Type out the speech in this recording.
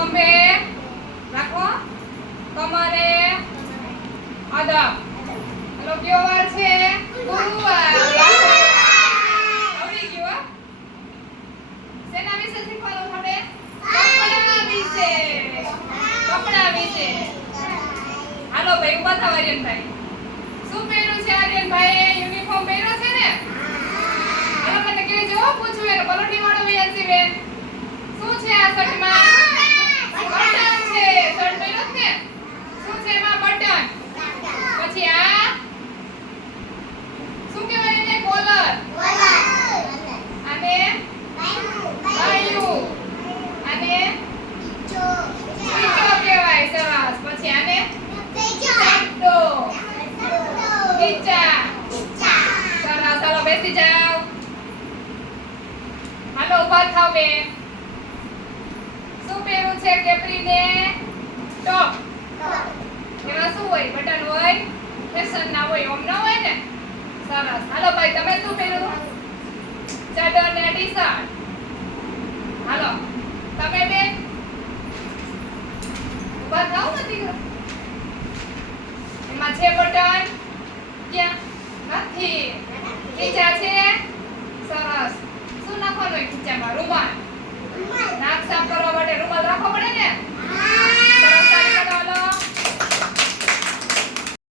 ખંભે રાખો, કમરે અદબ. હલો કયો વાર છે? ગુરુવાર. આવડી ગયું હો? શેના વિશે શીખવાનું આપણે? કપડા વિશે. કપડા વિશે. હાલો ભાઈ ઊભા થાવ આર્યનભાઈ. શું પહેર્યું છે આર્યનભાઈએ? યુનિફોર્મ પહેર્યો છે ને? હાલો મને કહેજો પૂછું એને પલોઠી વાળો વિયાસી બેન. શું છે આ શર્ટમાં? બટન છે. શર્ટ પહેર્યો છે ને? શું છે એમાં? બટન. પછી આ શું કહેવાય એને? કોલર. આને બાયું. આને પીચો કહેવાય. સરસ. પછી આને ચાટો. પીચા. સરસ. હાલો બેસી જાઓ. હાલો ઊભા થાવ બેન. શું પહેર્યું છે કેપ્રીને? ટોપ. એમાં શું હોય? બટન હોય? ફેશન ના હોય? ઓમ ના હોય ને? સરસ. હાલો ભાઈ તમે શું પહેર્યું? ચાદર ને ટી-શર્ટ. હાલો તમે બેન ઊભા થાવ નથી. એમાં છે બટન? ક્યાં? નથી. ખીચા છે? સરસ. શું નાખવાનું હોય ખીચામાં? રૂમાલ. નાક સાફ કરવા માટે રૂમાલ રાખવો પડે ને?